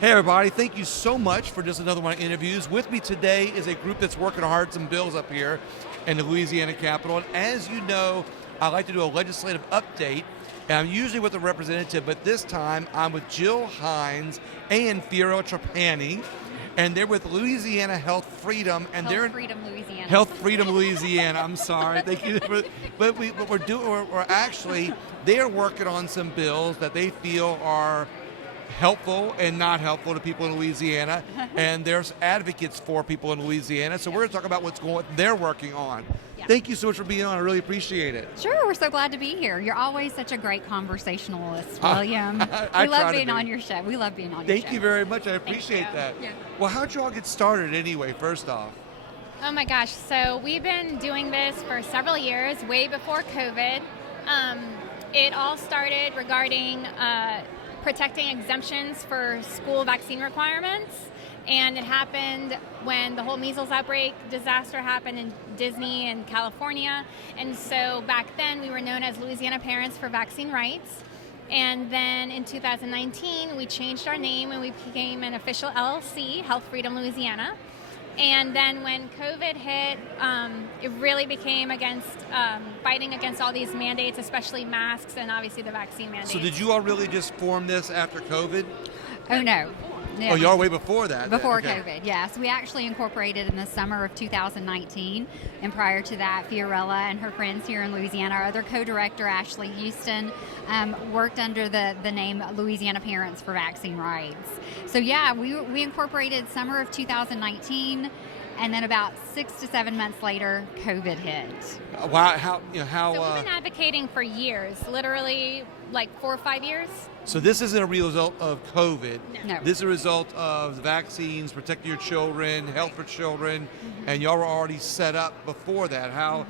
Hey everybody, thank you so much for just another one of my interviews. With me today is a group that's working hard some bills up here in the Louisiana Capitol. And as you know, I like to do a legislative update. And I'm usually with a representative, but this time I'm with Jill Hines and Fiorella Trapani. And they're with Louisiana Health Freedom, and Health Freedom Louisiana. Health Freedom Louisiana. I'm sorry, thank you. But we're actually they're working on some bills that they feel are helpful and not helpful to people in Louisiana, and there's advocates for people in Louisiana. So we're going to talk about what they're working on. Yeah. Thank you so much for being on. I really appreciate it. Sure, we're so glad to be here. You're always such a great conversationalist, William. I We love try to being be. on your show. We love being on your show. Thank you very much. I appreciate you. that. Yeah. Well, how'd you all get started anyway, first off? Oh my gosh, so we've been doing this for several years, way before COVID. It all started regarding protecting exemptions for school vaccine requirements, and it happened when the whole measles outbreak disaster happened in Disney and California. And so back then we were known as Louisiana Parents for Vaccine Rights. And then in 2019 we changed our name and we became an official LLC, Health Freedom Louisiana. And then when COVID hit, it really became against fighting against all these mandates, especially masks and obviously the vaccine mandates. So did you all really just form this after COVID? Oh, no. Yeah. Oh, you all way before that. then. Before Okay. COVID, yes. We actually incorporated in the summer of 2019. And prior to that, Fiorella and her friends here in Louisiana, our other co-director, Ashley Houston, worked under the name Louisiana Parents for Vaccine Rights. So yeah, we incorporated summer of 2019. And then about 6 to 7 months later, COVID hit. Wow, So we've been advocating for years, literally like 4 or 5 years. So this isn't a real result of COVID. No. This is a result of the vaccines, protecting your children, health for children, and y'all were already set up before that. How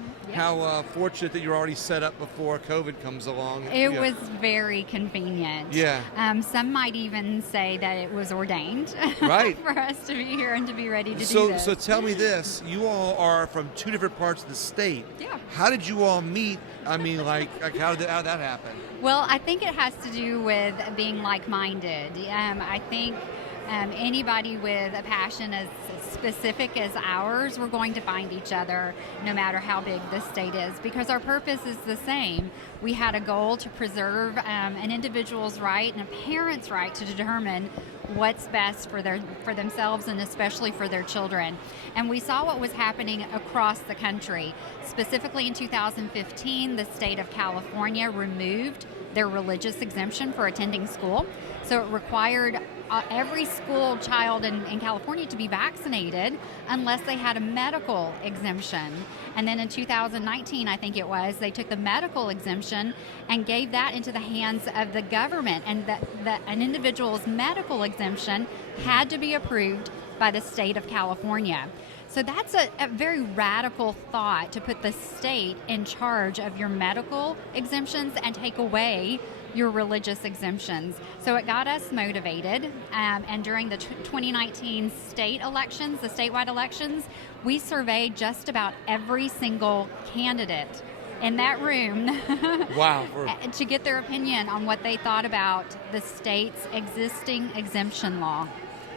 fortunate that you're already set up before COVID comes along. It Yeah. was very convenient. Yeah. Some might even say that it was ordained Right. for us to be here and to be ready to do So this. so tell me this: you all are from two different parts of the state. Yeah. How did you all meet? I mean, like how did that happen? Well, I think it has to do with being like-minded. I think anybody with a passion as specific as ours, we're going to find each other no matter how big the state is, because our purpose is the same. We had a goal to preserve an individual's right and a parent's right to determine what's best for themselves and especially for their children. And we saw what was happening across the country. Specifically in 2015, the state of California removed their religious exemption for attending school. So it required every school child in California to be vaccinated unless they had a medical exemption. And then in 2019, I think it was, they took the medical exemption and gave that into the hands of the government, and that an individual's medical exemption had to be approved by the state of California. So that's a very radical thought, to put the state in charge of your medical exemptions and take away your religious exemptions. So it got us motivated, and during the 2019 state elections, the statewide elections, we surveyed just about every single candidate in that room Wow. to get their opinion on what they thought about the state's existing exemption law.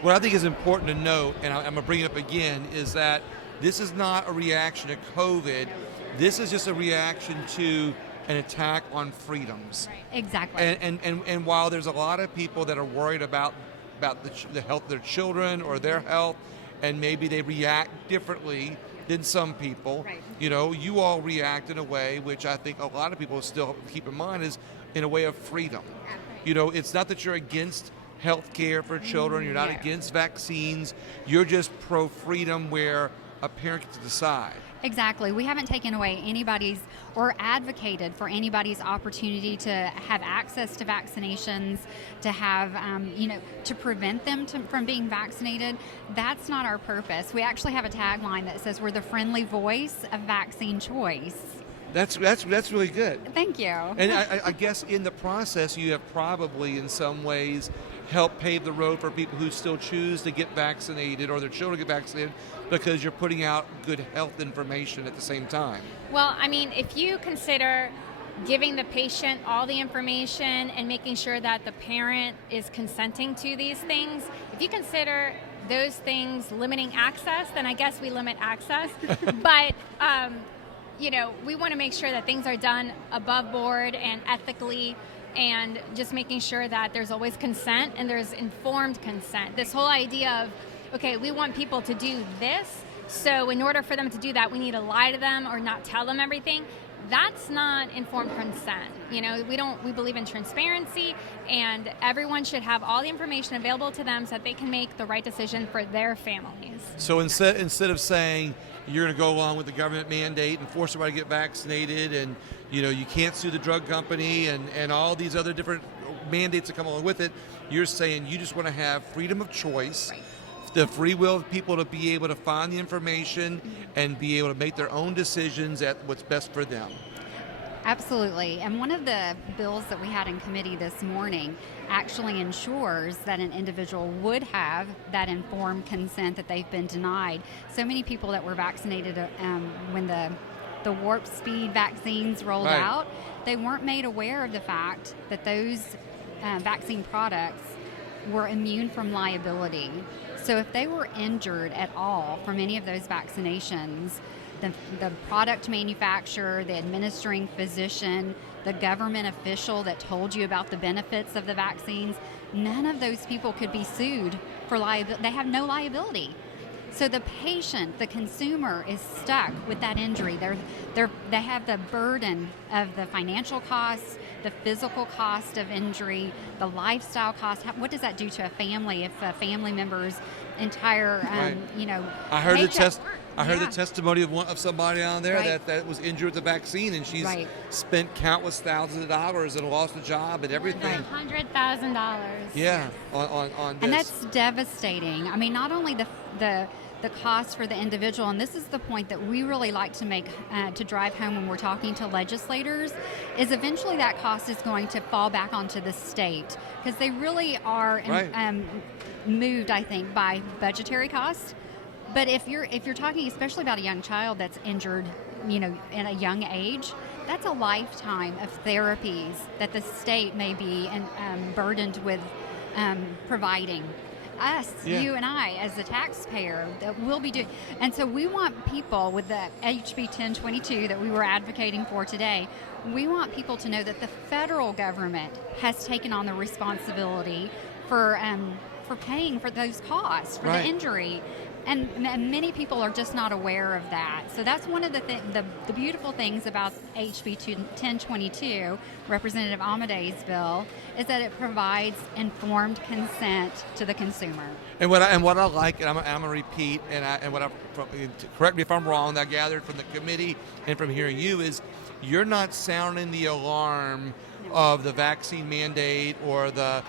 What I think is important to note, and I'm going to bring it up again, is that this is not a reaction to COVID. This is just a reaction to an attack on freedoms. Exactly. And while there's a lot of people that are worried about the health of their children or their health, and maybe they react differently than some people, Right. you know, you all react in a way which I think a lot of people still keep in mind is in a way of freedom. You know, it's not that you're against health care for children, you're not No. against vaccines, you're just pro-freedom where a parent gets to decide. Exactly. We haven't taken away anybody's or advocated for anybody's opportunity to have access to vaccinations, to have, to prevent them from being vaccinated. That's not our purpose. We actually have a tagline that says we're the friendly voice of vaccine choice. That's really good. Thank you. And I guess in the process, you have probably in some ways helped pave the road for people who still choose to get vaccinated or their children get vaccinated, because you're putting out good health information at the same time. Well, I mean, if you consider giving the patient all the information and making sure that the parent is consenting to these things. If you consider those things limiting access, then I guess we limit access. But, we want to make sure that things are done above board and ethically, and just making sure that there's always consent and there's informed consent. This whole idea of, okay, we want people to do this, so in order for them to do that, we need to lie to them or not tell them everything. That's not informed consent. We believe in transparency, and everyone should have all the information available to them so that they can make the right decision for their families. So instead of saying you're going to go along with the government mandate and force everybody to get vaccinated, and you can't sue the drug company and all these other different mandates that come along with it, you're saying you just want to have freedom of choice. Right. The free will of people to be able to find the information and be able to make their own decisions at what's best for them. Absolutely. And one of the bills that we had in committee this morning actually ensures that an individual would have that informed consent that they've been denied. So many people that were vaccinated when the warp speed vaccines rolled Right. out, they weren't made aware of the fact that those vaccine products were immune from liability. So if they were injured at all from any of those vaccinations, the product manufacturer, the administering physician, the government official that told you about the benefits of the vaccines, none of those people could be sued for liability. They have no liability. So the patient, the consumer, is stuck with that injury. They have the burden of the financial costs, the physical cost of injury, the lifestyle cost. What does that do to a family if a family member's entire, Right. I heard the testimony of somebody on there Right. that was injured with the vaccine, and she's Right. spent countless thousands of dollars and lost a job and everything. $100,000. Yeah, on this. And that's devastating. I mean, not only the cost for the individual, and this is the point that we really like to make, to drive home when we're talking to legislators, is eventually that cost is going to fall back onto the state, because they really are Right. moved, I think, by budgetary costs. But if you're talking especially about a young child that's injured, in a young age, that's a lifetime of therapies that the state may be burdened with providing. Us, Yeah. you and I, as the taxpayer, that will be doing. And so we want people with the HB 1022 that we were advocating for today, we want people to know that the federal government has taken on the responsibility for paying for those costs, for Right. the injury. And many people are just not aware of that. So that's one of the beautiful things about HB 1022, Representative Amadei's bill, is that it provides informed consent to the consumer. And what I like, and I'm going to repeat, correct me if I'm wrong, I gathered from the committee and from hearing you, is you're not sounding the alarm of the vaccine mandate or the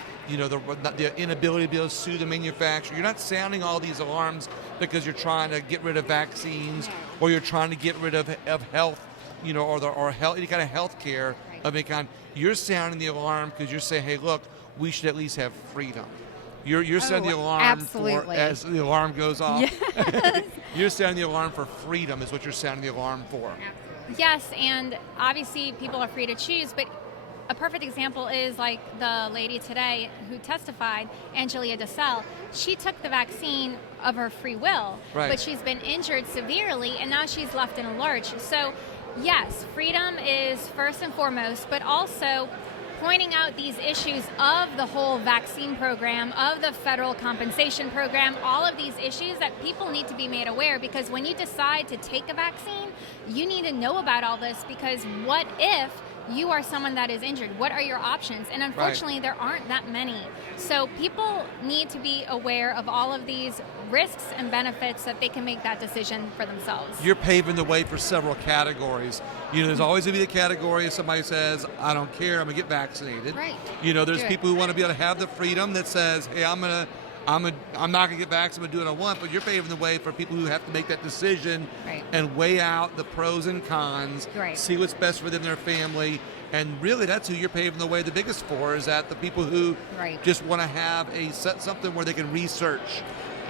inability to be able to sue the manufacturer. You're not sounding all these alarms because you're trying to get rid of vaccines or you're trying to get rid of health, or health, any kind of health care of any kind. You're sounding the alarm because you're saying, hey, look, we should at least have freedom. You're sounding the alarm absolutely. as the alarm goes off. Yes. You're sounding the alarm for freedom is what you're sounding the alarm for. Yes, and obviously people are free to choose, but a perfect example is like the lady today who testified, Angelia DeSalle. She took the vaccine of her free will, Right. but she's been injured severely, and now she's left in a lurch. So, yes, freedom is first and foremost, but also pointing out these issues of the whole vaccine program, of the federal compensation program, all of these issues that people need to be made aware, because when you decide to take a vaccine, you need to know about all this, because what if you are someone that is injured? What are your options? And unfortunately, there aren't that many. So people need to be aware of all of these risks and benefits so that they can make that decision for themselves. You're paving the way for several categories. There's always going to be the category if somebody says, I don't care, I'm going to get vaccinated. Right. There's Do it. people who want to be able to have the freedom that says, hey, I'm not going to get vaccinated, I'm going to do what I want, but you're paving the way for people who have to make that decision Right. and weigh out the pros and cons, Right. see what's best for them and their family. And really, that's who you're paving the way the biggest for, is that the people who Right. just want to have something where they can research.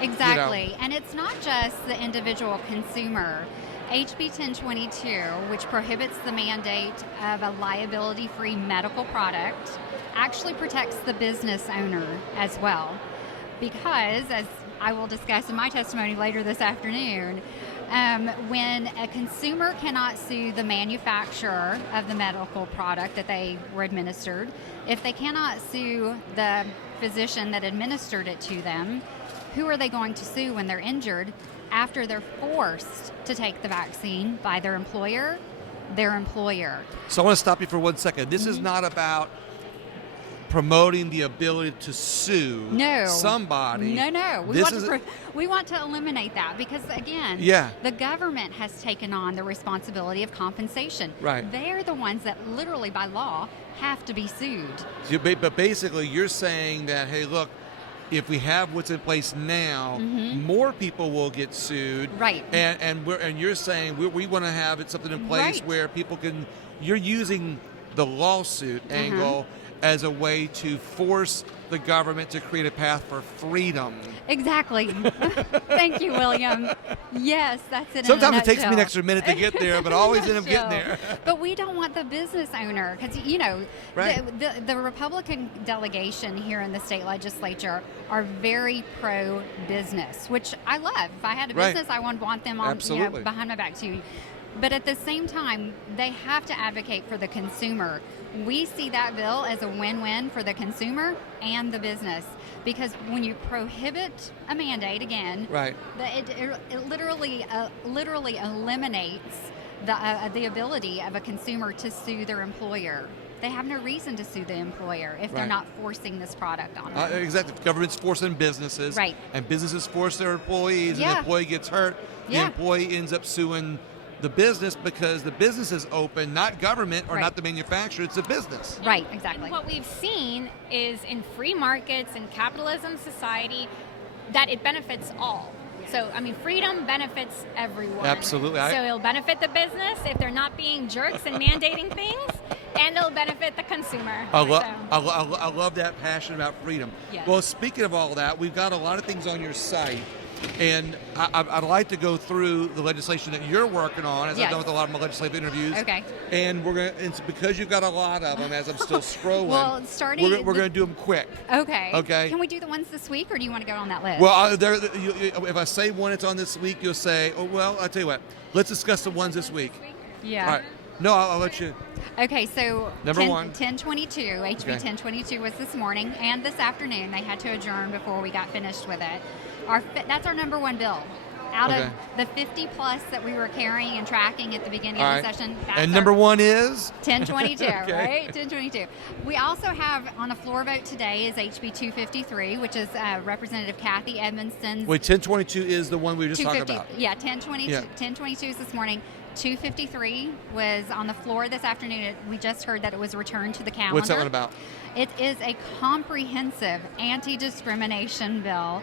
Exactly. And it's not just the individual consumer. HB 1022, which prohibits the mandate of a liability-free medical product, actually protects the business owner as well. Because, as I will discuss in my testimony later this afternoon, when a consumer cannot sue the manufacturer of the medical product that they were administered, if they cannot sue the physician that administered it to them, who are they going to sue when they're injured after they're forced to take the vaccine by their employer? Their employer. So I want to stop you for 1 second. This is not about promoting the ability to sue somebody. No. We want to eliminate that because, again, the government has taken on the responsibility of compensation. Right. They're the ones that literally, by law, have to be sued. But basically, you're saying that, hey, look, if we have what's in place now, more people will get sued. Right. And you're saying we want to have something in place where people can, you're using the lawsuit angle as a way to force the government to create a path for freedom. Exactly. Thank you, William. Yes, that's it. Sometimes it takes me an extra minute to get there, but I always end up getting there. But we don't want the business owner, because, the Republican delegation here in the state legislature are very pro-business, which I love. If I had a business, I would want them on, behind my back too. But at the same time, they have to advocate for the consumer. We see that bill as a win-win for the consumer and the business, because when you prohibit a mandate, again, it literally eliminates the ability of a consumer to sue their employer. They have no reason to sue the employer if they're not forcing this product on them. Exactly. Government's forcing businesses, and businesses force their employees, and the employee gets hurt. The employee ends up suing the business because the business is open, not government or not the manufacturer, it's a business. Right, exactly. And what we've seen is in free markets and capitalism society that it benefits all. So, freedom benefits everyone. Absolutely. So it'll benefit the business if they're not being jerks and mandating things, and it'll benefit the consumer. I love that passion about freedom. Yes. Well, speaking of all that, we've got a lot of things on your site. And I'd like to go through the legislation that you're working on, as I've done with a lot of my legislative interviews. Okay. And it's because you've got a lot of them, as I'm still scrolling. Well, we're going to do them quick. Okay. Okay. Can we do the ones this week, or do you want to go on that list? Well, if I say one it's on this week, you'll say, oh, well, I'll tell you what. Let's discuss the ones this week. Yeah. All right. No, I'll let you. Okay, so Number 1022, HB 1022 was this morning, and this afternoon. They had to adjourn before we got finished with it. That's our number one bill. Out of the 50 plus that we were carrying and tracking at the beginning of the session. And number one is? 1022, right? 1022. We also have on a floor vote today is HB 253, which is Representative Kathy Edmonston's. Wait, 1022 is the one we were just talking about? Yeah, 1022 is this morning. 253 was on the floor this afternoon. We just heard that it was returned to the calendar. What's that one about? It is a comprehensive anti-discrimination bill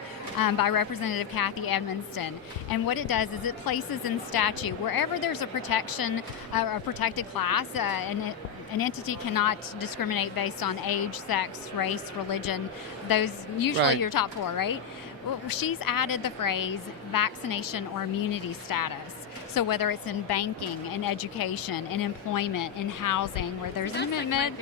by Representative Kathy Edmonston. And what it does is it places in statute wherever there's a protection, a protected class, an entity cannot discriminate based on age, sex, race, religion. Those usually your top four, right? Well, she's added the phrase vaccination or immunity status. So whether it's in banking, in education, in employment, in housing, where there's an amendment.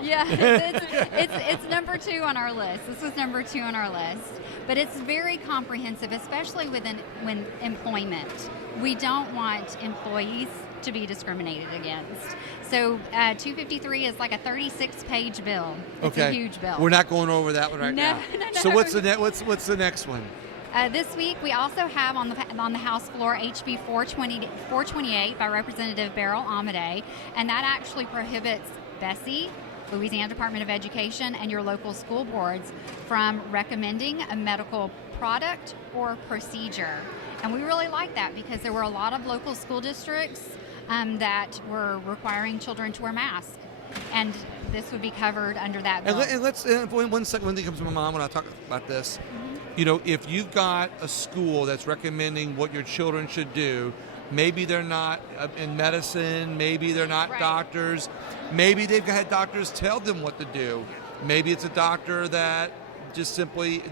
It's number 2 on our list. This was number 2 on our list. But it's very comprehensive, especially when employment. We don't want employees to be discriminated against. So 253 is like a 36-page bill. It's a huge bill. We're not going over that one now. No. So what's the next one? This week, we also have on the House floor HB 428 by Representative Beryl Amade, and that actually prohibits BSEE, Louisiana Department of Education, and your local school boards from recommending a medical product or procedure. And we really like that because there were a lot of local school districts that were requiring children to wear masks. And this would be covered under that bill. And let's, 1 second, one thing comes to my mind when I talk about this. If you've got a school that's recommending what your children should do, maybe they're not in medicine, maybe they're not doctors, maybe they've had doctors tell them what to do. Maybe it's a doctor that just simply,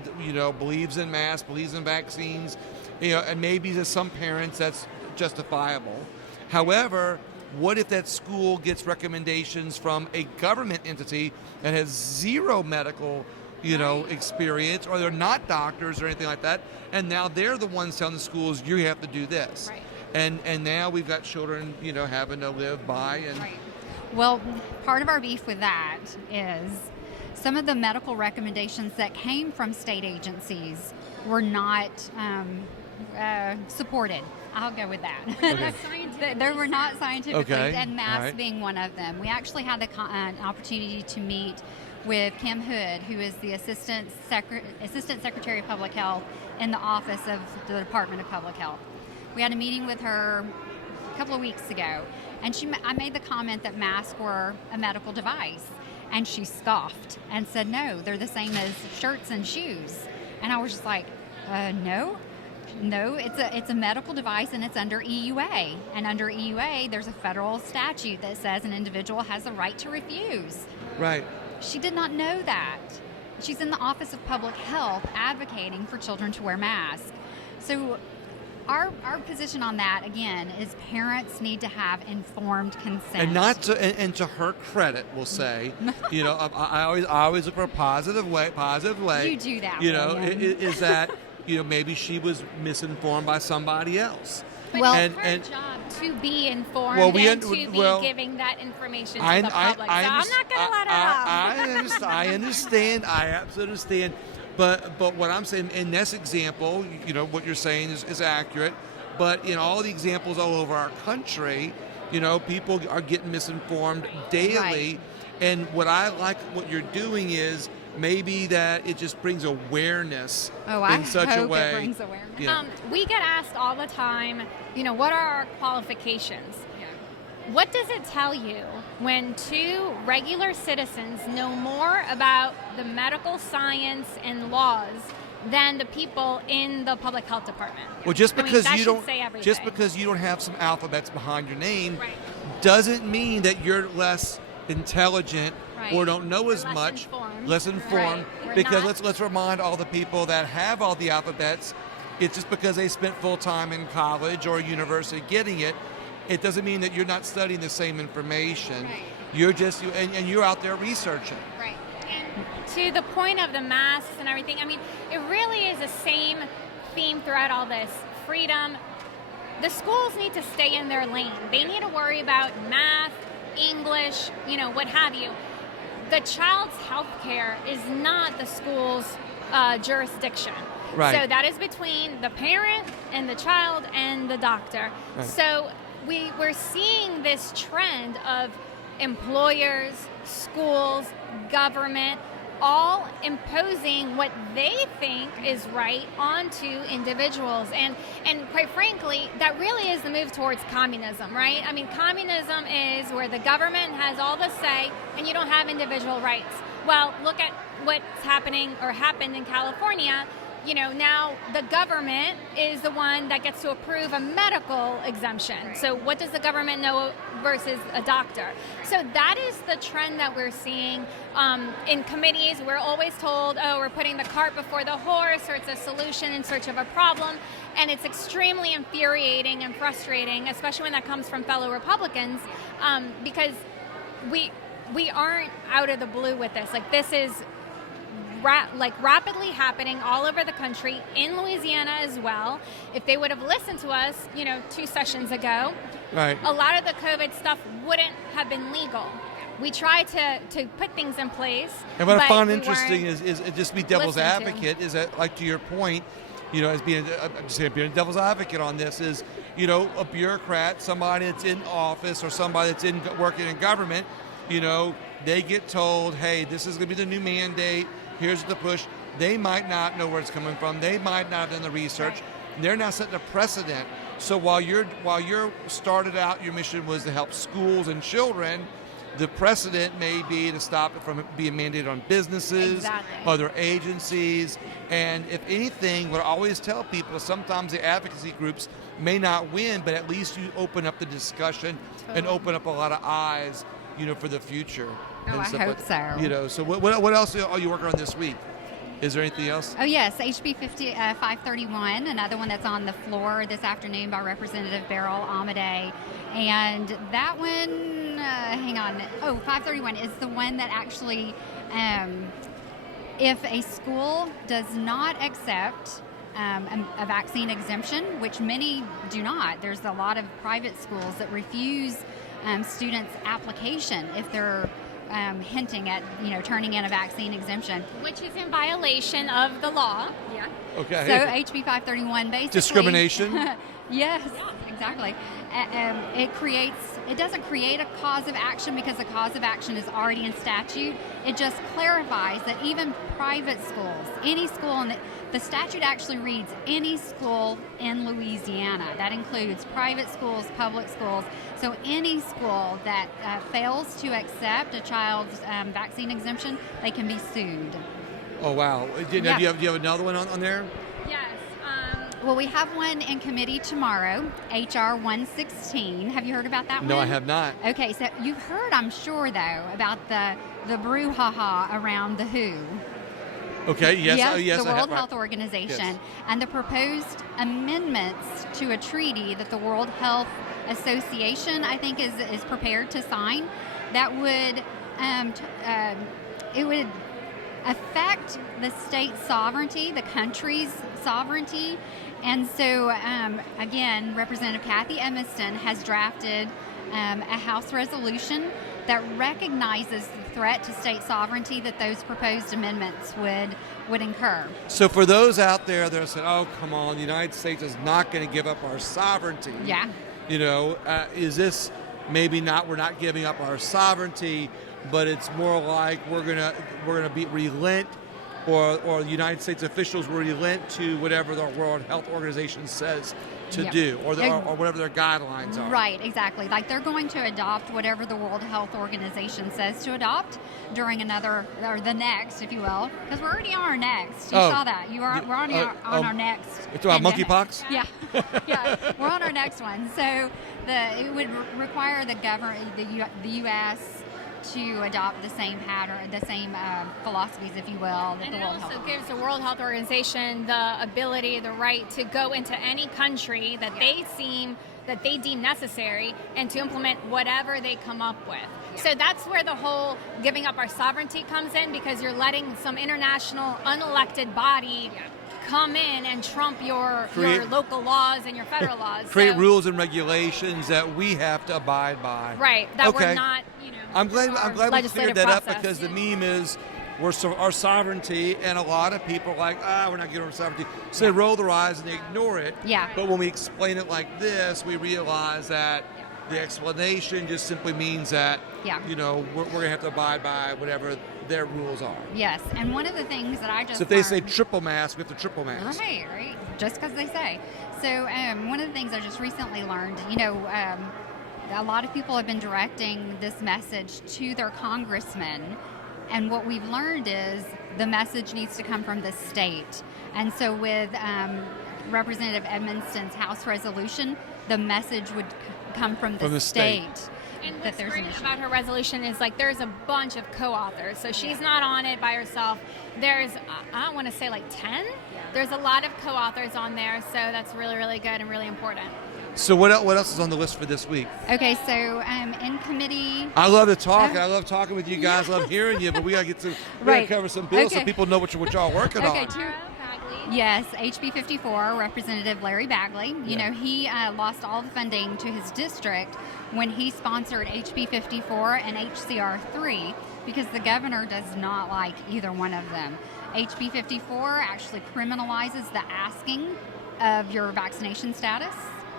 believes in masks, believes in vaccines, and maybe to some parents that's justifiable. However, what if that school gets recommendations from a government entity that has zero medical, experience, or they're not doctors or anything like that, and now they're the ones telling the schools, you have to do this. Right. And now we've got children, having to live by and. Right. Well, part of our beef with that is some of the medical recommendations that came from state agencies were not supported. I'll go with that. Okay. They were not scientifically, Okay. and masks Right. being one of them. We actually had an opportunity to meet with Kim Hood, who is the Assistant Secretary of Public Health in the office of the Department of Public Health. We had a meeting with her a couple of weeks ago, and I made the comment that masks were a medical device, and she scoffed and said, no, they're the same as shirts and shoes. And I was just like, no, it's a medical device, and it's under EUA. And under EUA, there's a federal statute that says an individual has the right to refuse. Right. She did not know that. She's in the Office of Public Health advocating for children to wear masks. So our position on that, again, is parents need to have informed consent. And to her credit, we'll say, I always look for a positive way. You do that, Is that, maybe she was misinformed by somebody else. But Well- it's her job to be informed and to be giving that information to the public. So I'm not going to let her off. I understand. I absolutely understand. But what I'm saying in this example, what you're saying is accurate. But in all the examples all over our country, people are getting misinformed daily. Right. And what you're doing is maybe that it just brings awareness in such a way. It brings awareness. Yeah. We get asked all the time, what are our qualifications? What does it tell you when two regular citizens know more about the medical science and laws than the people in the public health department? Well, just because that you should don't say everything. just because you don't have some alphabets behind your name Right. doesn't mean that you're less intelligent Right. or don't know as less much, informed. less informed. Right. We're Because not- let's remind all the people that have all the alphabets, it's just because they spent full time in college or university getting it. It doesn't mean that you're not studying the same information. Right. You're just and you're out there researching. Right. And to the point of the masks and everything, it really is the same theme throughout all this. Freedom. The schools need to stay in their lane. They need to worry about math, English, what have you. The child's health care is not the school's jurisdiction. Right. So that is between the parent and the child and the doctor. Right. So we're seeing this trend of employers, schools, government, all imposing what they think is right onto individuals. And quite frankly, that really is the move towards communism, right? Communism is where the government has all the say and you don't have individual rights. Well, look at what's happening or happened in California. Now the government is the one that gets to approve a medical exemption. So what does the government know versus a doctor? So that is the trend that we're seeing in committees. We're always told, we're putting the cart before the horse, or it's a solution in search of a problem. And it's extremely infuriating and frustrating, especially when that comes from fellow Republicans, because we aren't out of the blue with this. This is rapidly happening all over the country, in Louisiana as well. If they would have listened to us, 2 sessions ago, Right. a lot of the COVID stuff wouldn't have been legal. We tried to put things in place. And what I but find we interesting weren't is just be devil's listened to. advocate is that, like to your point, as being a devil's advocate on this is, a bureaucrat, somebody that's in office or somebody that's working in government, they get told, hey, this is going to be the new mandate. Here's the push. They might not know where it's coming from. They might not have done the research. Right. They're now setting a precedent. So while you're started out, your mission was to help schools and children. The precedent may be to stop it from being mandated on businesses, Exactly. other agencies, and if anything, what I always tell people is sometimes the advocacy groups may not win, but at least you open up the discussion and open up a lot of eyes, for the future. Oh, and I stuff hope like- so. So what else are you working on this week? Is there anything else? Oh, yes, HB 531, another one that's on the floor this afternoon by Representative Beryl Amade. And that one, hang on. Oh, 531 is the one that actually, if a school does not accept a vaccine exemption, which many do not, there's a lot of private schools that refuse students' application if they're hinting at, turning in a vaccine exemption. Which is in violation of the law. Yeah. Okay. So HB 531 basically... Discrimination? Yes, exactly. It doesn't create a cause of action because the cause of action is already in statute. It just clarifies that even private schools, any school, the statute actually reads any school in Louisiana. That includes private schools, public schools. So any school that fails to accept a child's vaccine exemption, they can be sued. Oh, wow. Do you have another one on there? Yes. Well, we have one in committee tomorrow, HR 116. Have you heard about that one? No, I have not. Okay, so you've heard, I'm sure, though, about the brouhaha around the WHO. Okay, yes. The World Health Organization, yes. And the proposed amendments to a treaty that the World Health Association, I think, is prepared to sign, that would it would affect the state sovereignty, the country's sovereignty. And so, again, Representative Kathy Emiston has drafted a House resolution that recognizes the threat to state sovereignty that those proposed amendments would incur. So for those out there that are saying, oh, come on, the United States is not going to give up our sovereignty. Yeah. Is this maybe not, we're not giving up our sovereignty, but it's more like we're gonna be relent, or the United States officials will relent to whatever the World Health Organization says to do, or whatever their guidelines are. Right, exactly. Like they're going to adopt whatever the World Health Organization says to adopt during the next, if you will, because we're already on our next. You saw that. We're on our next. It's about monkeypox? Yeah, yeah. We're on our next one. So it would require the U.S. to adopt the same pattern, the same philosophies, if you will, that and the it World also Health gives the World Health Organization the ability, the right to go into any country that they deem necessary and to implement whatever they come up with. Yeah. So that's where the whole giving up our sovereignty comes in, because you're letting some international unelected body come in and trump your local laws and your federal laws. Create rules and regulations that we have to abide by. Right, that we're not, I'm glad we cleared that up, because the meme is our sovereignty, and a lot of people are like, we're not giving our sovereignty. So they roll their eyes and they ignore it. Yeah. But when we explain it like this, we realize that the explanation just simply means that, we're going to have to abide by whatever their rules are. Yes, and one of the things that I just So if they say triple mask, we have to triple mask. Right, just because they say. So one of the things I just recently learned, a lot of people have been directing this message to their congressmen, and what we've learned is the message needs to come from the state. And so with Representative Edmonston's House resolution, the message would come from the state. And what's great about her resolution is there's a bunch of co-authors. So she's not on it by herself. There's, I don't want to say 10. Yeah. There's a lot of co-authors on there. So that's really, really good and really important. So what else is on the list for this week? Okay, so in committee... I love to talk. I love talking with you guys. I love hearing you, but we got to get to cover some bills so people know what y'all are working on. Yes, HB 54, Representative Larry Bagley. He lost all the funding to his district when he sponsored HB 54 and HCR 3 because the governor does not like either one of them. HB 54 actually criminalizes the asking of your vaccination status.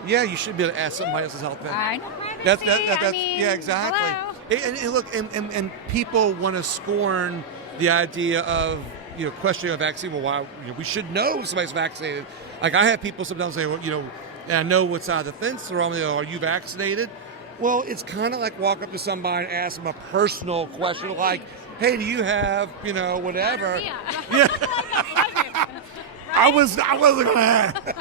Yeah, you should be able to ask somebody else's health benefit. I know. That's yeah, exactly. And look, and people want to scorn the idea of questioning a vaccine. Well, why we should know if somebody's vaccinated. Like I have people sometimes say, well, and I know what side of the fence they're on. Are you vaccinated? Well, it's kind of like walk up to somebody and ask them a personal question, like, "Hey, do you have whatever?" Yeah. I wasn't gonna ask. Well,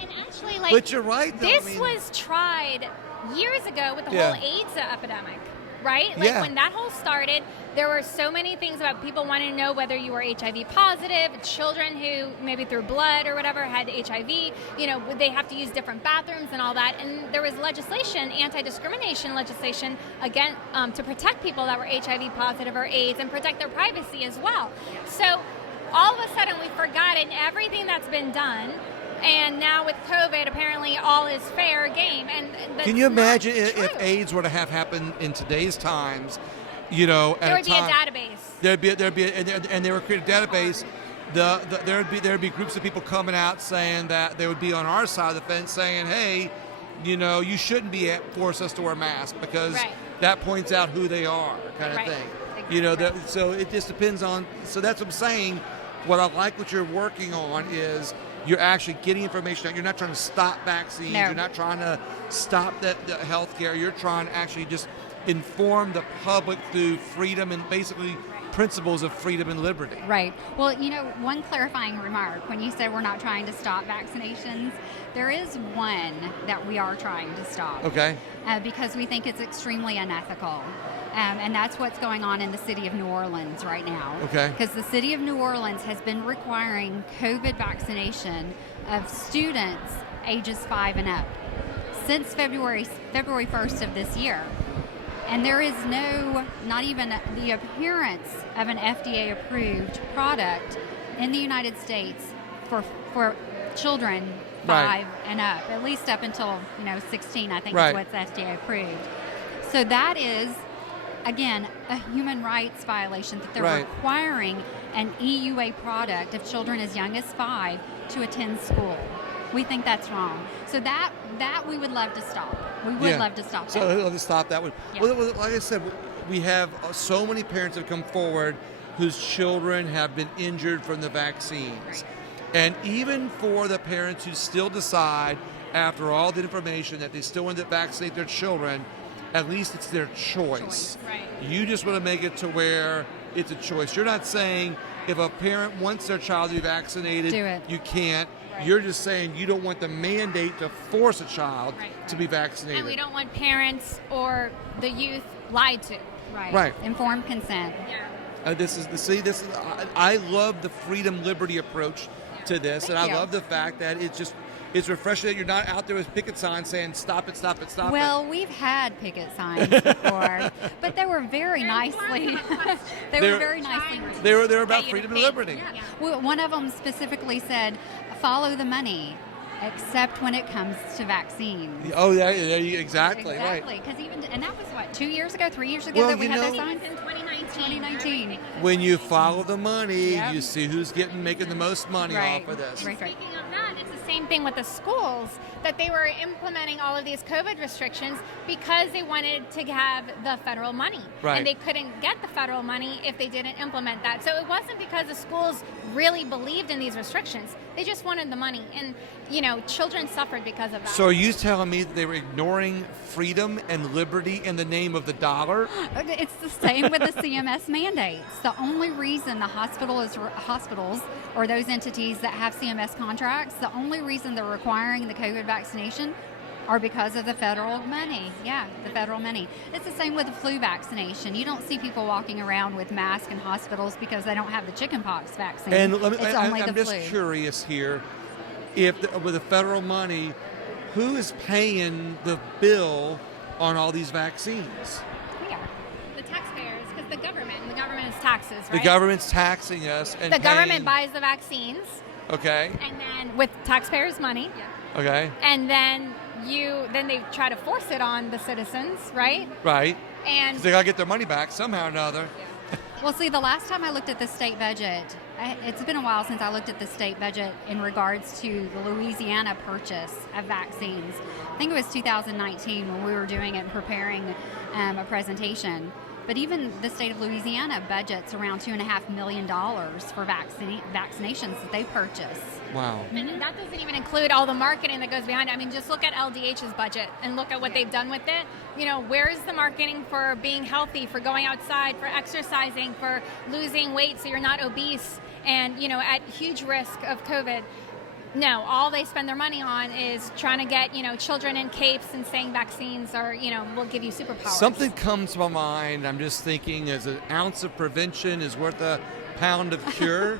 and actually, but you're right. Though. This was tried years ago with the whole AIDS epidemic. right? Like Yeah. when that whole started, there were so many things about people wanting to know whether you were HIV positive, children who maybe through blood or whatever had HIV, would they have to use different bathrooms and all that. And there was legislation, anti-discrimination legislation, again, to protect people that were HIV positive or AIDS and protect their privacy as well. So all of a sudden we've forgotten everything that's been done. And now with COVID, apparently all is fair game. And can you imagine if AIDS were to have happened in today's times? There would be a database. There'd be, and they were creating a database. There'd be groups of people coming out saying that they would be on our side of the fence, saying, "Hey, you shouldn't be force us to wear masks because that points out who they are," kind of thing. Exactly. So it just depends on. So that's what I'm saying. What I like what you're working on is you're actually getting information out. You're not trying to stop vaccines. No. You're not trying to stop the health care. You're trying to actually just inform the public through freedom and basically principles of freedom and liberty. Right. Well, one clarifying remark. When you said we're not trying to stop vaccinations, there is one that we are trying to stop. Okay. Because we think it's extremely unethical. And that's what's going on in the city of New Orleans right now. Okay. Because the city of New Orleans has been requiring COVID vaccination of students ages 5 and up since February 1st of this year. And there is not even the appearance of an FDA-approved product in the United States for children 5 and up, at least up until 16, I think is what's FDA-approved. So that is, again, a human rights violation that they're requiring an EUA product of children as young as 5 to attend school. We think that's wrong. So that we would love to stop. We would love to stop that. So we'll just stop that one. Yeah. Well, like I said, we have so many parents that have come forward whose children have been injured from the vaccines. Right. And even for the parents who still decide, after all the information, that they still want to vaccinate their children, at least it's their choice. Right. You just want to make it to where it's a choice. You're not saying if a parent wants their child to be vaccinated, Do it. you can't. Right. You're just saying you don't want the mandate to force a child to be vaccinated. And we don't want parents or the youth lied to. Right. Informed consent. Yeah. I love the freedom liberty approach to this, and Thank I you. love the fact that it's refreshing that you're not out there with picket signs saying stop it, stop it, stop Well, we've had picket signs before, but they were very nicely. They were very nicely. it. They're about freedom and liberty. Yeah. Well, one of them specifically said, "Follow the money, except when it comes to vaccines." Oh, yeah, exactly, right. Exactly, because and that was what 2 years ago, 3 years ago Well, that we you had know- those signs. In 2019. 2019. When you follow the money, Yep. you see who's making the most money Right. off of this. Right. Speaking of that, it's the same thing with the schools, that they were implementing all of these COVID restrictions because they wanted to have the federal money. Right. And they couldn't get the federal money if they didn't implement that. So it wasn't because the schools really believed in these restrictions. They just wanted the money. And, children suffered because of that. So are you telling me that they were ignoring freedom and liberty in the name of the dollar? It's the same with the CMS mandates. The only reason the hospitals or those entities that have CMS contracts, the only reason they're requiring the COVID vaccination are because of the federal money. Yeah, the federal money. It's the same with the flu vaccination. You don't see people walking around with masks in hospitals because they don't have the chickenpox vaccine. And it's only I'm the just flu. curious here, with the federal money, who is paying the bill on all these vaccines? We are. The taxpayers, because the government is taxes, right? The government's taxing us, and The government paying- buys the vaccines, Okay. and then with taxpayers' money, Okay. and then they try to force it on the citizens, right? Right. And 'Cause they gotta get their money back somehow or another. Well, see, the last time I looked at the state budget, it's been a while since I looked at the state budget in regards to the Louisiana purchase of vaccines. I think it was 2019 when we were doing it and preparing a presentation. But even the state of Louisiana budgets around $2.5 million for vaccinations that they purchase. Wow. And that doesn't even include all the marketing that goes behind it. I mean, just look at LDH's budget and look at what they've done with it. Where's the marketing for being healthy, for going outside, for exercising, for losing weight so you're not obese and, at huge risk of COVID? No, all they spend their money on is trying to get, children in capes and saying vaccines are, will give you superpowers. Something comes to my mind. I'm just thinking, as an ounce of prevention is worth a pound of cure.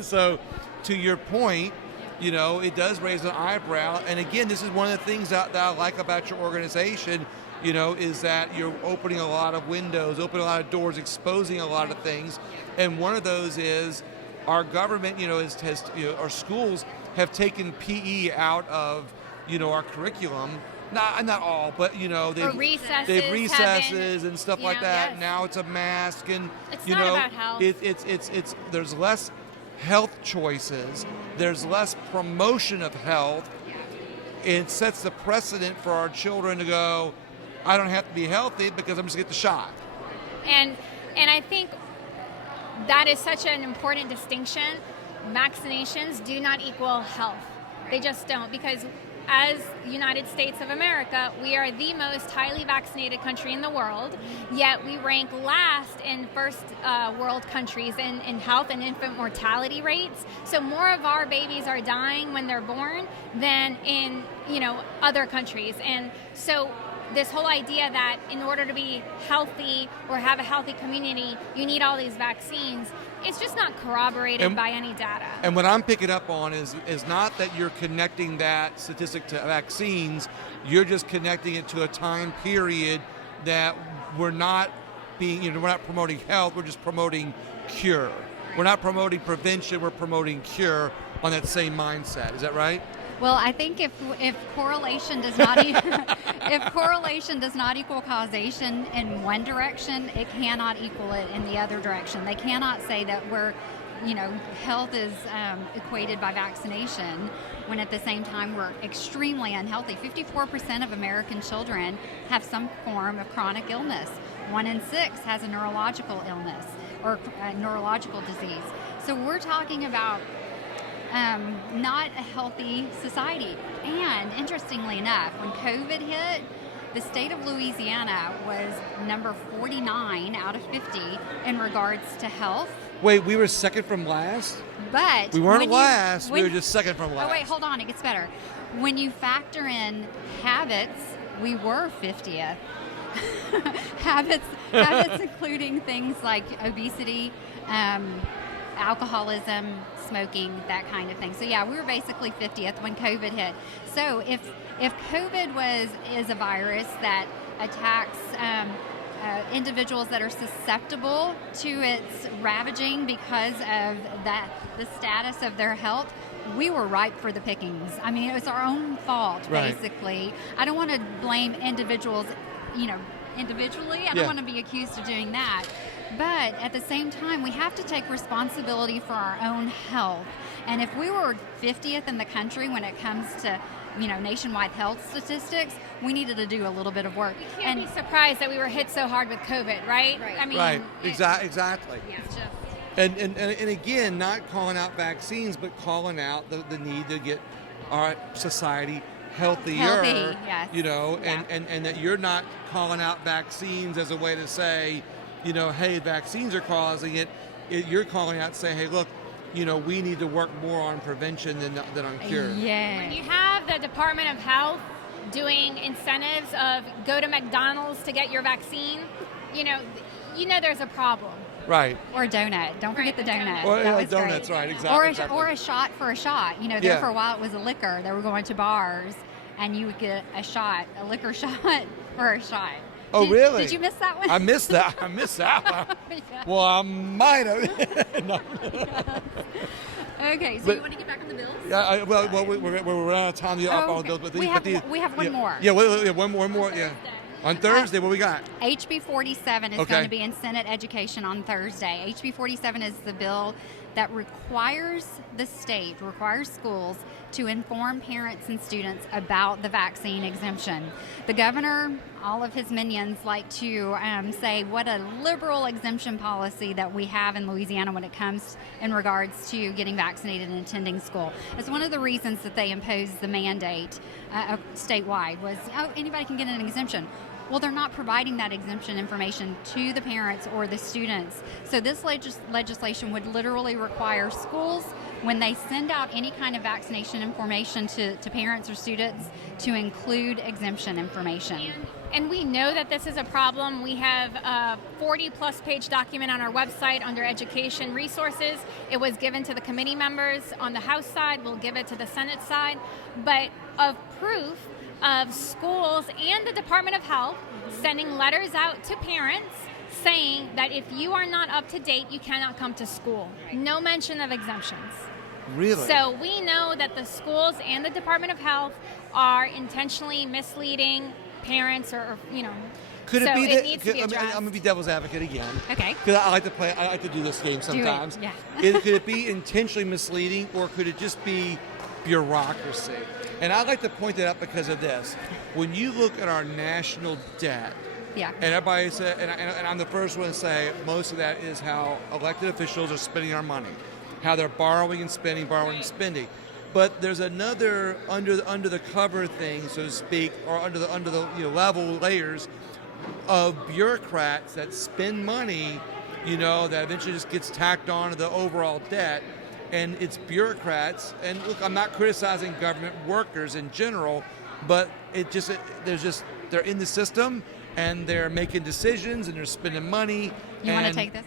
So, to your point, it does raise an eyebrow. And again, this is one of the things that I like about your organization, is that you're opening a lot of windows, opening a lot of doors, exposing a lot of things. And one of those is our government, our schools have taken PE out of, our curriculum. Not all, but they've recesses and stuff like that. Yes. Now it's a mask, and it's not about health. It's there's less health choices. There's less promotion of health. It sets the precedent for our children to go, I don't have to be healthy because I'm just get the shot. And I think that is such an important distinction. Vaccinations do not equal health. They just don't, because as United States of America, we are the most highly vaccinated country in the world, yet we rank last in first world countries in health and infant mortality rates. So more of our babies are dying when they're born than in, other countries. And so this whole idea that in order to be healthy or have a healthy community, you need all these vaccines, it's just not corroborated by any data. And what I'm picking up on is not that you're connecting that statistic to vaccines, you're just connecting it to a time period that we're not we're not promoting health, we're just promoting cure. We're not promoting prevention, we're promoting cure on that same mindset. Is that right? Well, I think if correlation does not if correlation does not equal causation in one direction, it cannot equal it in the other direction. They cannot say that health is equated by vaccination when at the same time we're extremely unhealthy. 54% of American children have some form of chronic illness. 1 in 6 has a neurological illness or a neurological disease. So we're talking about not a healthy society. And interestingly enough, when COVID hit, the state of Louisiana was number 49 out of 50 in regards to health. Wait, we were second from last? But we weren't last, we were just second from last. Oh wait, hold on, it gets better. When you factor in habits, we were 50th. habits including things like obesity, alcoholism, smoking, that kind of thing. So yeah, we were basically 50th when COVID hit. So if COVID is a virus that attacks individuals that are susceptible to its ravaging because of the status of their health, we were ripe for the pickings. I mean, it was our own fault, basically. I don't want to blame individuals, individually. I don't want to be accused of doing that. But at the same time, we have to take responsibility for our own health. And if we were 50th in the country when it comes to, nationwide health statistics, we needed to do a little bit of work. You can't be surprised that we were hit so hard with COVID, right? Right. I mean, right. Exactly. Yeah. And again, not calling out vaccines, but calling out the need to get our society healthier. Healthy, yes. And that you're not calling out vaccines as a way to say, hey, vaccines are causing it. You're calling out saying, hey, look, we need to work more on prevention than on cure. Yeah. When you have the Department of Health doing incentives of go to McDonald's to get your vaccine, there's a problem. Right. Or a donut. Don't forget the donut. Or that was donuts, great. right, exactly. Or a shot for a shot. There for a while it was a liquor. They were going to bars and you would get a liquor shot for a shot. Oh, really? Did you miss that one? I missed that. one. Yeah. Well, I might have. No. Okay, so you want to get back on the bills? Yeah. We're out of time to get up on bills, but we have one more. Yeah. One more. Yeah. On Thursday, what we got? HB 47 is going to be in Senate Education on Thursday. HB 47 is the bill that requires schools to inform parents and students about the vaccine exemption. The governor, all of his minions like to say what a liberal exemption policy that we have in Louisiana when it comes in regards to getting vaccinated and attending school. It's one of the reasons that they imposed the mandate statewide was, anybody can get an exemption. Well, they're not providing that exemption information to the parents or the students. So this legislation would literally require schools when they send out any kind of vaccination information to parents or students to include exemption information. And we know that this is a problem. We have a 40-plus page document on our website under education resources. It was given to the committee members on the House side. We'll give it to the Senate side. But of proof of schools and the Department of Health sending letters out to parents saying that if you are not up to date, you cannot come to school. No mention of exemptions. Really? So we know that the schools and the Department of Health are intentionally misleading parents, or Could so it be it that? needs to be I'm addressed. going to be devil's advocate again. Okay. Because I like to do this game sometimes. Yeah. Could it be intentionally misleading, or could it just be bureaucracy? And I like to point that out because of this. When you look at our national debt, Yeah. and everybody said, and I'm the first one to say, most of that is how elected officials are spending our money, how they're borrowing and spending, But there's another under the cover thing, so to speak, or under the level layers of bureaucrats that spend money, that eventually just gets tacked on to the overall debt. And it's bureaucrats. And look, I'm not criticizing government workers in general, but they're in the system and they're making decisions and they're spending money. You want to take this?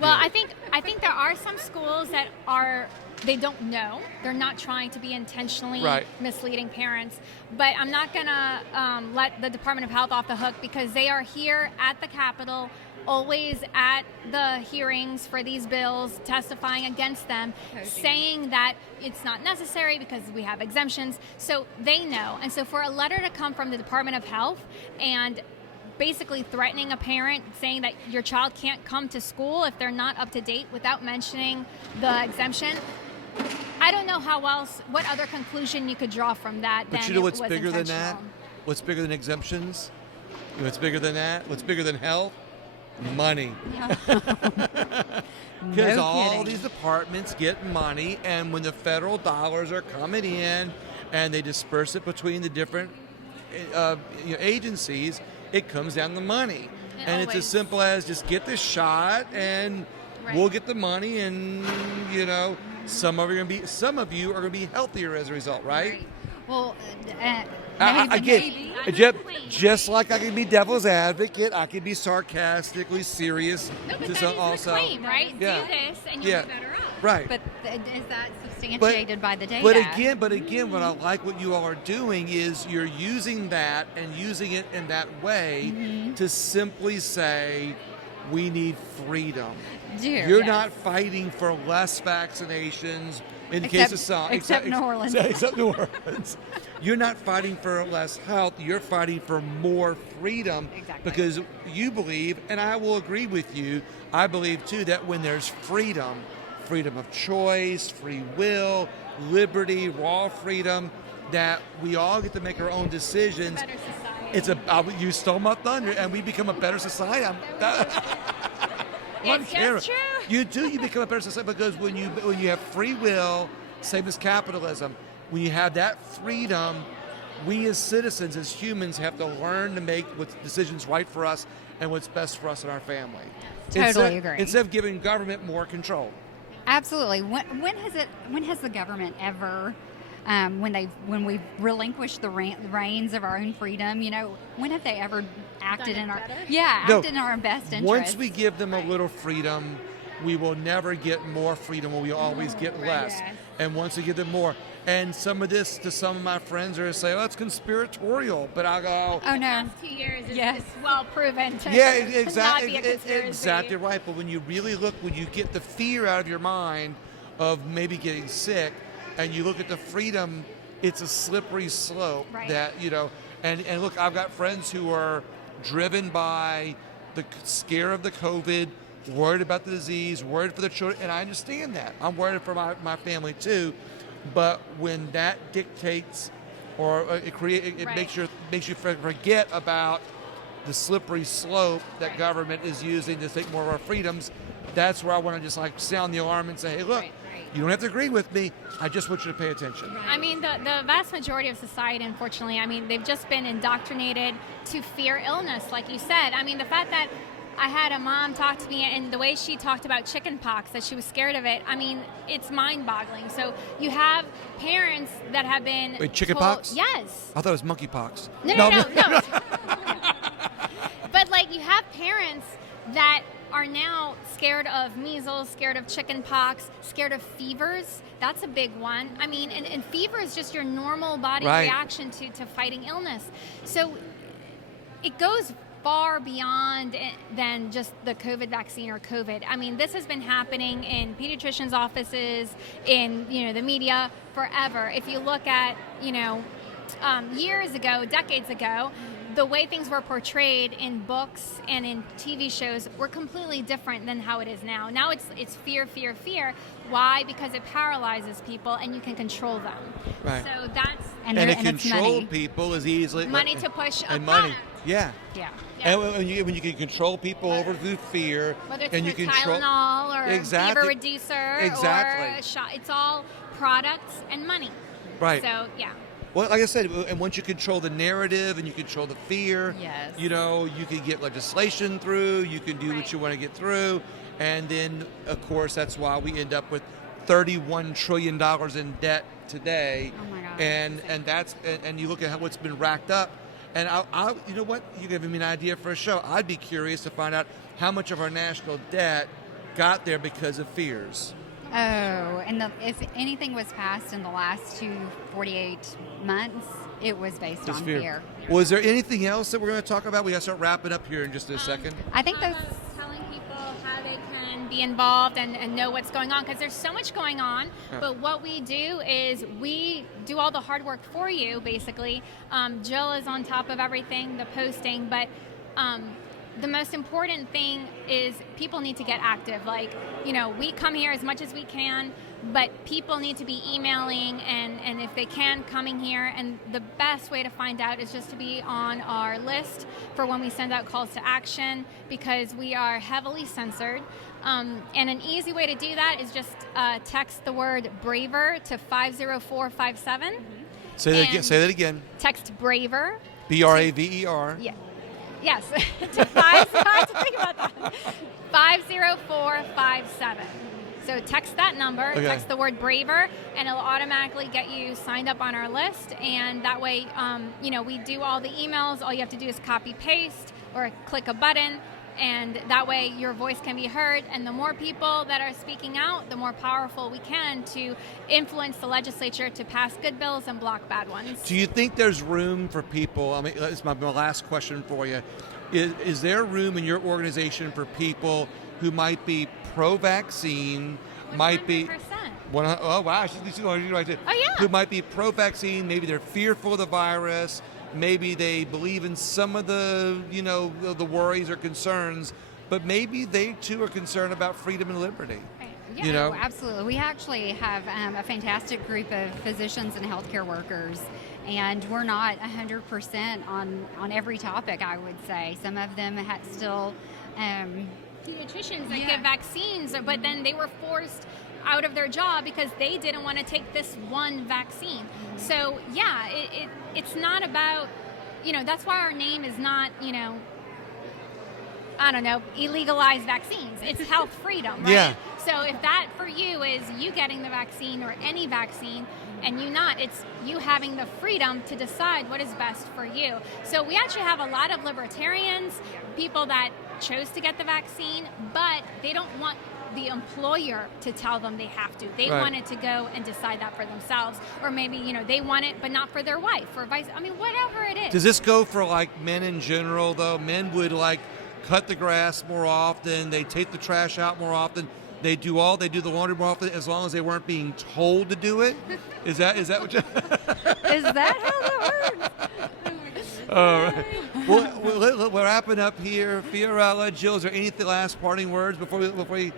Well, I think there are some schools that they don't know. They're not trying to be intentionally misleading parents. But I'm not going to let the Department of Health off the hook, because they are here at the Capitol, always at the hearings for these bills, testifying against them, saying that it's not necessary because we have exemptions. So they know. And so for a letter to come from the Department of Health and basically threatening a parent, saying that your child can't come to school if they're not up to date without mentioning the exemption, I don't know what other conclusion you could draw from that. But you know what's bigger than that? What's bigger than exemptions? You know what's bigger than that? What's bigger than health? Money. Because all these departments get money, and when the federal dollars are coming in and they disperse it between the different agencies, it comes down to money. And it's as simple as just get this shot and we'll get the money, and some of you are going to be healthier as a result, right? Well, maybe. Just like I can be devil's advocate, I can be sarcastically serious. No, but that is the claim, right? Yeah. Do this and you'll be better off. Right. But is that substantiated by the data? But again, what I like what you all are doing is you're using that and using it in that way to simply say, we need freedom. You're not fighting for less vaccinations in the case of some. Except New Orleans. Except New Orleans. You're not fighting for less health. You're fighting for more freedom. Exactly. Because you believe, and I will agree with you, I believe too that when there's freedom of choice, free will, liberty, raw freedom, that we all get to make our own decisions. Better society. You stole my thunder, and we become a better society. It's just true. You become a better society, because when you have free will, same as capitalism, when you have that freedom, we as citizens, as humans, have to learn to make what decisions right for us and what's best for us and our family. Totally agree. Instead of giving government more control. Absolutely. When has the government ever, when we relinquished the reins of our own freedom, when have they ever acted in our best interest? Once we give them a little freedom, we will never get more freedom, or we always get less. Yes. And once we give them more, and some of this to some of my friends are say, "Oh, it's conspiratorial," but I go, "Oh no, the past 2 years it's well proven to exactly, not be a conspiracy." Exactly right. But when you really look, when you get the fear out of your mind of maybe getting sick, and you look at the freedom, it's a slippery slope. Right. That and look, I've got friends who are driven by the scare of the COVID, worried about the disease, worried for the children, and I understand that. I'm worried for my family too. But when that dictates, or it makes you forget about the slippery slope that government is using to take more of our freedoms, that's where I want to just sound the alarm and say, hey, look, you don't have to agree with me. I just want you to pay attention. I mean, the vast majority of society, unfortunately, they've just been indoctrinated to fear illness, like you said. I mean, the fact that I had a mom talk to me, and the way she talked about chicken pox, that she was scared of it, I mean, it's mind-boggling. So you have parents that have been Wait, chicken told, pox? Yes. I thought it was monkey pox. No. But like, you have parents that are now scared of measles, scared of chicken pox, scared of fevers. That's a big one. I mean, and fever is just your normal body Right. reaction to fighting illness. So it goes far beyond than just the COVID vaccine or COVID. I mean, this has been happening in pediatricians' offices, in the media forever. If you look at years ago, decades ago, the way things were portrayed in books and in TV shows were completely different than how it is now. Now it's fear, fear, fear. Why? Because it paralyzes people and you can control them. Right. So that's And to it's control money. people is easily money to push a and money. product. Yeah. Yeah. Yeah. And when you can control people over through fear, Whether it's and for you control Tylenol or Exactly. fever reducer Exactly. or a shot, it's all products and money. right. So yeah. Well, like I said, and once you control the narrative and you control the fear, Yes. you can get legislation through, you can do what Right. you want to get through, and then, of course, that's why we end up with $31 trillion in debt today. Oh my God. And you look at what's been racked up, and I you know what? You're giving me an idea for a show. I'd be curious to find out how much of our national debt got there because of fears. Oh, and if anything was passed in the last 48 months, it was based Just on fear. fear. Well, is there anything else that we're going to talk about? We got to start wrapping up here in just a second. I think those. Telling people how they can be involved and know what's going on, because there's so much going on. Yeah. But what we do is we do all the hard work for you, basically. Jill is on top of everything, the posting, but the most important thing is people need to get active. Like, we come here as much as we can, but people need to be emailing and if they can, coming here. And the best way to find out is just to be on our list for when we send out calls to action, because we are heavily censored. And an easy way to do that is just text the word BRAVER to 50457. Say And- that again. Text BRAVER. BRAVER. Yeah. Yes. To 50457. So text that number, Okay. text the word BRAVER, and it'll automatically get you signed up on our list. And that way, we do all the emails. All you have to do is copy paste or click a button. And that way your voice can be heard. And the more people that are speaking out, the more powerful we can to influence the legislature to pass good bills and block bad ones. Do you think there's room for people? I mean, it's my last question for you. Is there room in your organization for people who might be pro-vaccine, might be 100%. Oh wow, she's right there. Oh, yeah. Who might be pro-vaccine? Maybe they're fearful of the virus. Maybe they believe in some of the the worries or concerns, but maybe they too are concerned about freedom and liberty. Yeah, absolutely. We actually have a fantastic group of physicians and healthcare workers, and we're not 100% on every topic, I would say. Some of them still... Pediatricians that Yeah. give vaccines, but then they were forced out of their job because they didn't want to take this one vaccine. So, yeah, it's not about, that's why our name is not, illegalized vaccines. It's health freedom, right? Yeah. So if that for you is you getting the vaccine or any vaccine and you not, it's you having the freedom to decide what is best for you. So we actually have a lot of libertarians, people that chose to get the vaccine, but they don't want the employer to tell them they have to. They Right. wanted to go and decide that for themselves. Or maybe, they want it, but not for their wife or vice. I mean, whatever it is. Does this go for like men in general though? Men would like cut the grass more often. They take the trash out more often. They do the laundry more often, as long as they weren't being told to do it. Is that what you? Is that how that works? All right. Well, we're wrapping up here. Fiorella, Jill, is there any last parting words before we?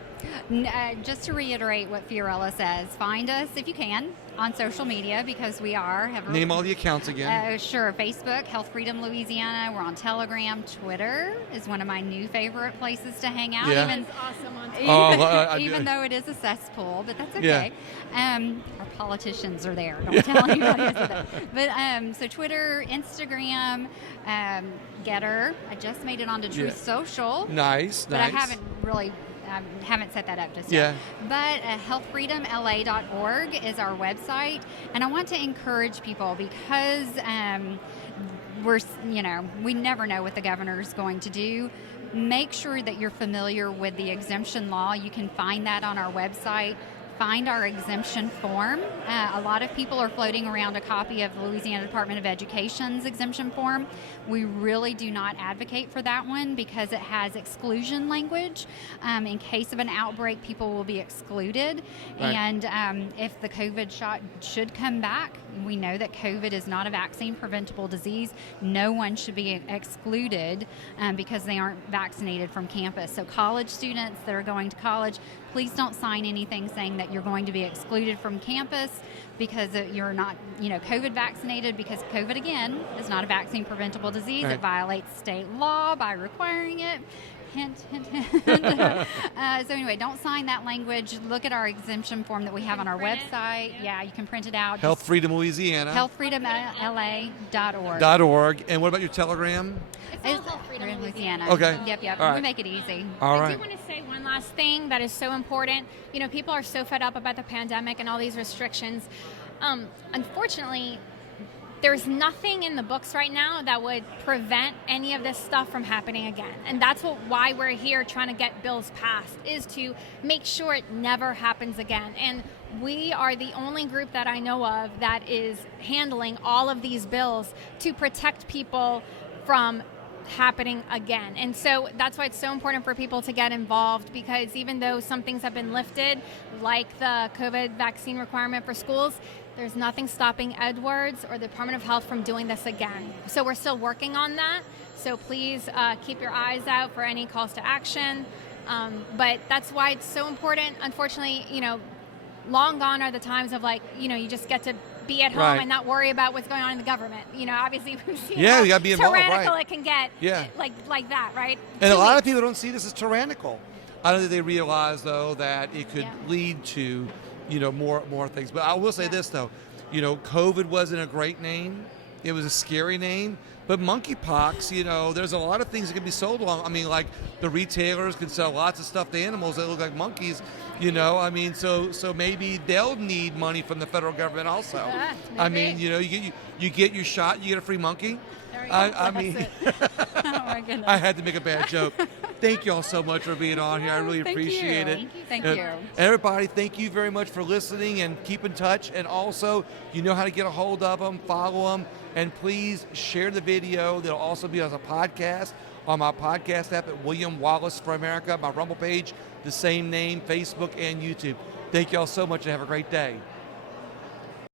Just to reiterate what Fiorella says, find us if you can on social media because we are. Name all the accounts again. Sure. Facebook, Health Freedom Louisiana. We're on Telegram. Twitter is one of my new favorite places to hang out. Yeah. That's awesome. Even though it is a cesspool, but that's okay. Our politicians are there. Don't tell anybody else that. But so Twitter, Instagram, Getter. I just made it onto Truth Social. Nice. But I haven't set that up just yet. But healthfreedomla.org is our website, and I want to encourage people because we never know what the governor's going to do. Make sure that you're familiar with the exemption law. You can find that on our website. Find our exemption form. A lot of people are floating around a copy of Louisiana Department of Education's exemption form. We really do not advocate for that one because it has exclusion language. In case of an outbreak, people will be excluded. Right. And if the COVID shot should come back, we know that COVID is not a vaccine-preventable disease. No one should be excluded because they aren't vaccinated from campus. So college students that are going to college, please don't sign anything saying that you're going to be excluded from campus because you're not, COVID vaccinated, because COVID, again, is not a vaccine-preventable disease. Right. It violates state law by requiring it. Hint, hint, hint. So anyway, don't sign that language. Look at our exemption form that we have on our website. Yeah, you can print it out. Health Freedom Louisiana. healthfreedomla.org. .org. And what about your Telegram? It's Health Freedom Louisiana. Okay. Yep. All right. We make it easy. All right. I do want to say one last thing that is so important. People are so fed up about the pandemic and all these restrictions. Unfortunately, there's nothing in the books right now that would prevent any of this stuff from happening again. And that's why we're here trying to get bills passed, is to make sure it never happens again. And we are the only group that I know of that is handling all of these bills to protect people from happening again. And so that's why it's so important for people to get involved, because even though some things have been lifted, like the COVID vaccine requirement for schools, there's nothing stopping Edwards or the Department of Health from doing this again. So we're still working on that. So please keep your eyes out for any calls to action. But that's why it's so important. Unfortunately, long gone are the times of you just get to be at home and not worry about what's going on in the government. Obviously we've seen how you gotta be involved, tyrannical right. it can get. Yeah. Like that, right? And a lot of people don't see this as tyrannical. I don't think they realize, though, that it could lead to, more things. But I will say this, though. COVID wasn't a great name. It was a scary name. But monkeypox, there's a lot of things that can be sold along. I mean, like the retailers can sell lots of stuffed animals that look like monkeys, so maybe they'll need money from the federal government also. I mean, you get your shot, you get a free monkey. I mean, oh my goodness. I had to make a bad joke. Thank you all so much for being on here. I really appreciate it. Thank you. Everybody, thank you very much for listening, and keep in touch. And also, you know how to get a hold of them, follow them, and please share the video. That'll also be as a podcast on my podcast app at William Wallace for America, my Rumble page, the same name, Facebook and YouTube. Thank you all so much, and have a great day.